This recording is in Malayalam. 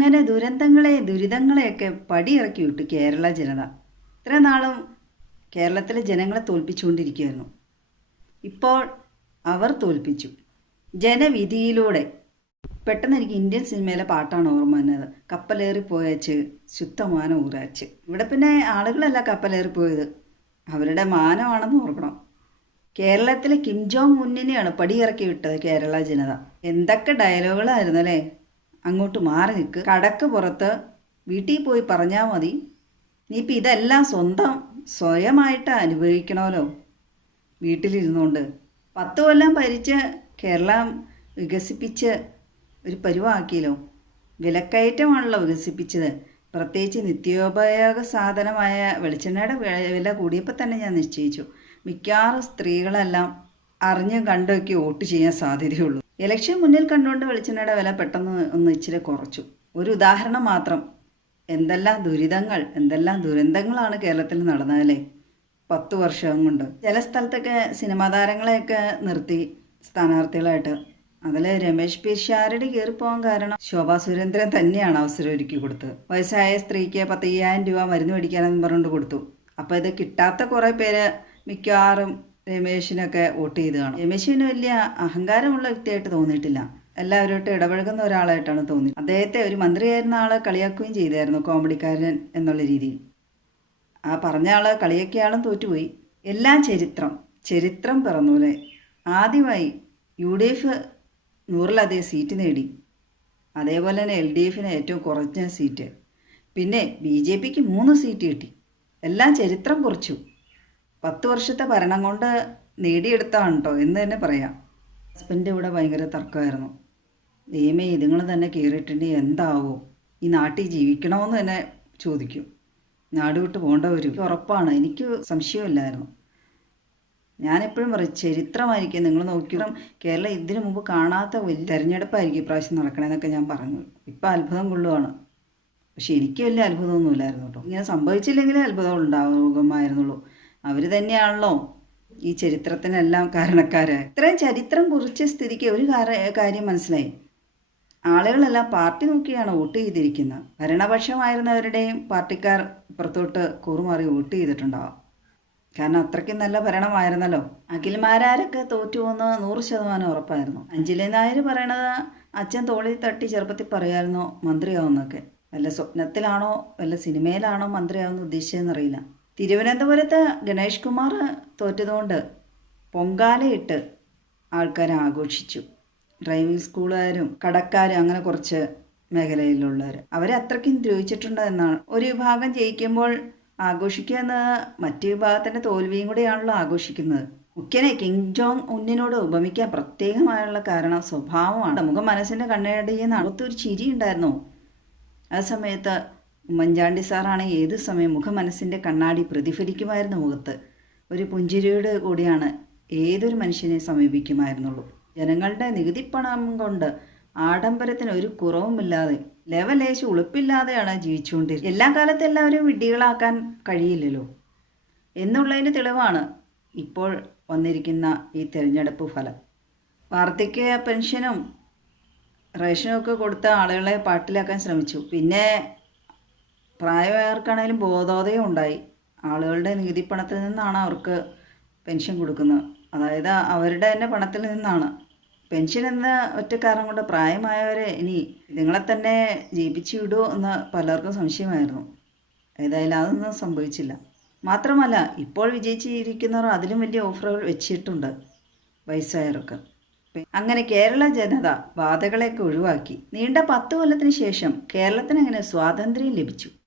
അങ്ങനെ ദുരിതങ്ങളെയൊക്കെ പടിയിറക്കി വിട്ടു കേരള ജനത. ഇത്ര നാളും കേരളത്തിലെ ജനങ്ങളെ തോൽപ്പിച്ചുകൊണ്ടിരിക്കുകയായിരുന്നു. ഇപ്പോൾ അവർ തോൽപ്പിച്ചു ജനവിധിയിലൂടെ. പെട്ടെന്ന് എനിക്ക് ഇന്ത്യൻ സിനിമയിലെ പാട്ടാണ് ഓർമ്മ വന്നത്. കപ്പലേറിപ്പോയച്ച് ശുദ്ധമാനം ഊരാച്ച്. ഇവിടെ പിന്നെ ആളുകളല്ല കപ്പലേറിപ്പോയത്, അവരുടെ മാനമാണെന്ന് ഓർക്കണം. കേരളത്തിലെ കിം ജോങ് ഉന്നിനെയാണ് പടിയിറക്കി വിട്ടത് കേരള ജനത. എന്തൊക്കെ ഡയലോഗുകളായിരുന്നു അല്ലേ. അങ്ങോട്ട് മാറി നിൽക്ക്, കടക്ക് പുറത്ത്, വീട്ടിൽ പോയി പറഞ്ഞാൽ മതി, നീ ഇപ്പം ഇതെല്ലാം സ്വയമായിട്ട് അനുഭവിക്കണമല്ലോ വീട്ടിലിരുന്നുകൊണ്ട്. 10 കൊല്ലം ഭരിച്ച് കേരളം വികസിപ്പിച്ച് ഒരു പരുവാക്കിയല്ലോ. വിലക്കയറ്റമാണല്ലോ വികസിപ്പിച്ചത്. പ്രത്യേകിച്ച് നിത്യോപയോഗ സാധനമായ വെളിച്ചെണ്ണയുടെ വില കൂടിയപ്പോൾ തന്നെ ഞാൻ നിശ്ചയിച്ചു, മിക്കവാറും സ്ത്രീകളെല്ലാം അറിഞ്ഞ് കണ്ടൊക്കെ വോട്ട് ചെയ്യാൻ സാധ്യതയുള്ളൂ. ഇലക്ഷൻ മുന്നിൽ കണ്ടുകൊണ്ട് വെളിച്ചെണ്ണയുടെ വില പെട്ടെന്ന് ഒന്ന് ഇച്ചിരി കുറച്ചു. ഒരു ഉദാഹരണം മാത്രം. എന്തെല്ലാം ദുരന്തങ്ങളാണ് കേരളത്തിൽ നടന്നതല്ലേ 10 വർഷം കൊണ്ട്. ചില സ്ഥലത്തൊക്കെ സിനിമാ താരങ്ങളെയൊക്കെ നിർത്തി സ്ഥാനാർത്ഥികളായിട്ട്. അതിൽ രമേശ് പിഷാരടി കയറിപ്പോകാൻ കാരണം ശോഭാ സുരേന്ദ്രൻ തന്നെയാണ് അവസരം ഒരുക്കി കൊടുത്തത്. വയസ്സായ സ്ത്രീക്ക് 10,000 രൂപ മരുന്ന് മേടിക്കാനെന്ന് പറഞ്ഞുകൊണ്ട് കൊടുത്തു. അപ്പോൾ ഇത് കിട്ടാത്ത കുറേ പേര് മിക്കവാറും രമേശിനൊക്കെ വോട്ട് ചെയ്ത് കാണും. രമേശിന് വലിയ അഹങ്കാരമുള്ള വ്യക്തിയായിട്ട് തോന്നിയിട്ടില്ല. എല്ലാവരുമായിട്ട് ഇടപഴകുന്ന ഒരാളായിട്ടാണ് തോന്നി. അദ്ദേഹത്തെ ഒരു മന്ത്രിയായിരുന്ന ആളെ കളിയാക്കുകയും ചെയ്തായിരുന്നു, കോമഡിക്കാരൻ എന്നുള്ള രീതിയിൽ. ആ പറഞ്ഞ ആള് കളിയാക്കിയ ആളും തോറ്റുപോയി. എല്ലാം ചരിത്രം പിറന്നൂലെ. ആദ്യമായി UDF 100-ലധികം സീറ്റ് നേടി. അതേപോലെ തന്നെ LDFന് ഏറ്റവും കുറഞ്ഞ സീറ്റ്. പിന്നെ BJPക്ക് 3 സീറ്റ് കിട്ടി. എല്ലാം ചരിത്രം കുറിച്ചു. 10 വർഷത്തെ ഭരണം കൊണ്ട് നേടിയെടുത്താണ് കേട്ടോ എന്ന് തന്നെ പറയാം. ഹസ്ബൻഡ് ഇവിടെ ഭയങ്കര തർക്കമായിരുന്നു. ദൈവമേ, ഇതുങ്ങൾ തന്നെ കയറിയിട്ടുണ്ടെങ്കിൽ എന്താവോ, ഈ നാട്ടിൽ ജീവിക്കണമെന്ന് തന്നെ ചോദിക്കും. നാട് വിട്ട് പോകേണ്ടവരും ഉറപ്പാണ്. എനിക്ക് സംശയമില്ലായിരുന്നു. ഞാനെപ്പോഴും പറയും ചരിത്രമായിരിക്കും. നിങ്ങൾ നോക്കിയാലും കേരളം ഇതിനു മുമ്പ് കാണാത്ത വലിയ തെരഞ്ഞെടുപ്പായിരിക്കും ഇപ്രാവശ്യം നടക്കണമെന്നൊക്കെ ഞാൻ പറഞ്ഞു. ഇപ്പം അത്ഭുതം കൊള്ളുവാണ്. പക്ഷെ എനിക്ക് വലിയ അത്ഭുതമൊന്നുമില്ലായിരുന്നു കേട്ടോ. ഇങ്ങനെ സംഭവിച്ചില്ലെങ്കിലേ അത്ഭുതം ഉണ്ടാകുമായിരുന്നുള്ളൂ. അവർ തന്നെയാണല്ലോ ഈ ചരിത്രത്തിനെല്ലാം കാരണക്കാര്. ഇത്രയും ചരിത്രം കുറിച്ച സ്ഥിതിക്ക് ഒരു കാര്യം മനസ്സിലായി. ആളുകളെല്ലാം പാർട്ടി നോക്കിയാണ് വോട്ട് ചെയ്തിരിക്കുന്നത്. ഭരണപക്ഷമായിരുന്നവരുടെയും പാർട്ടിക്കാർ ഇപ്പുറത്തോട്ട് കൂറുമാറി വോട്ട് ചെയ്തിട്ടുണ്ടാവാം. കാരണം അത്രയ്ക്കും നല്ല ഭരണമായിരുന്നല്ലോ. അഖിൽമാരാരൊക്കെ തോറ്റുപോകുന്ന 100% ഉറപ്പായിരുന്നു. അഞ്ജലി നായർ പറയണത് അച്ഛൻ തോളിൽ തട്ടി ചെറുപ്പത്തിൽ പറയാമായിരുന്നു മന്ത്രിയാവുന്നൊക്കെ. വല്ല സ്വപ്നത്തിലാണോ വല്ല സിനിമയിലാണോ മന്ത്രിയാവുന്ന ഉദ്ദേശിച്ചതെന്നറിയില്ല. തിരുവനന്തപുരത്ത് ഗണേഷ് കുമാർ തോറ്റതുകൊണ്ട് പൊങ്കാലയിട്ട് ആൾക്കാരെ ആഘോഷിച്ചു. ഡ്രൈവിംഗ് സ്കൂളുകാരും കടക്കാരും അങ്ങനെ കുറച്ച് മേഖലയിലുള്ളവർ അവരെ അത്രയ്ക്കും ദ്രോഹിച്ചിട്ടുണ്ട് എന്നാണ്. ഒരു വിഭാഗം ജയിക്കുമ്പോൾ ആഘോഷിക്കുക എന്നത് മറ്റു വിഭാഗത്തിൻ്റെ തോൽവിയും കൂടെയാണല്ലോ ആഘോഷിക്കുന്നത്. മുഖ്യനെ കിം ജോങ് ഉന്നിനോട് ഉപമിക്കാൻ പ്രത്യേകമായുള്ള കാരണം സ്വഭാവമാണ്. മുഖം മനസ്സിൻ്റെ കണ്ണടിയെന്ന് അകത്തൊരു ചിരി ഉണ്ടായിരുന്നു. ആ സമയത്ത് ഉമ്മൻചാണ്ടി സാറാണ് ഏത് സമയം മുഖമനസ്സിൻ്റെ കണ്ണാടി പ്രതിഫലിക്കുമായിരുന്നു മുഖത്ത്. ഒരു പുഞ്ചിരിയോട് കൂടിയാണ് ഏതൊരു മനുഷ്യനെ സമീപിക്കുമായിരുന്നുള്ളൂ. ജനങ്ങളുടെ നികുതിപ്പണം കൊണ്ട് ആഡംബരത്തിന് ഒരു കുറവുമില്ലാതെ ലെവലേശം ഉളുപ്പില്ലാതെയാണ് ജീവിച്ചുകൊണ്ടിരിക്കുന്നത്. എല്ലാ കാലത്തും എല്ലാവരും വിഡ്ഢികളാക്കാൻ കഴിയില്ലല്ലോ എന്നുള്ളതിന് തെളിവാണ് ഇപ്പോൾ വന്നിരിക്കുന്ന ഈ തിരഞ്ഞെടുപ്പ് ഫലം. വാർദ്ധക്യ പെൻഷനും റേഷനും ഒക്കെ കൊടുത്ത ആളുകളെ പാട്ടിലാക്കാൻ ശ്രമിച്ചു. പിന്നെ പ്രായമായവർക്കാണെങ്കിലും ബോധോദയം ഉണ്ടായി. ആളുകളുടെ നികുതിപ്പണത്തിൽ നിന്നാണ് അവർക്ക് പെൻഷൻ കൊടുക്കുന്നത്. അതായത് അവരുടെ തന്നെ പണത്തിൽ നിന്നാണ്. പെൻഷൻ എന്ന ഒറ്റ കാരണം കൊണ്ട് പ്രായമായവരെ ഇനി നിങ്ങളെ തന്നെ ജീവിച്ചു വിടുമോ എന്ന് പലർക്കും സംശയമായിരുന്നു. ഏതായാലും അതൊന്നും സംഭവിച്ചില്ല. മാത്രമല്ല ഇപ്പോൾ വിജയിച്ചിരിക്കുന്നവർ അതിലും വലിയ ഓഫറുകൾ വെച്ചിട്ടുണ്ട് വയസ്സായവർക്ക്. അങ്ങനെ കേരള ജനത ബാധകളെയൊക്കെ ഒഴിവാക്കി നീണ്ട 10 കൊല്ലത്തിന് ശേഷം കേരളത്തിന് അങ്ങനെ സ്വാതന്ത്ര്യം ലഭിച്ചു.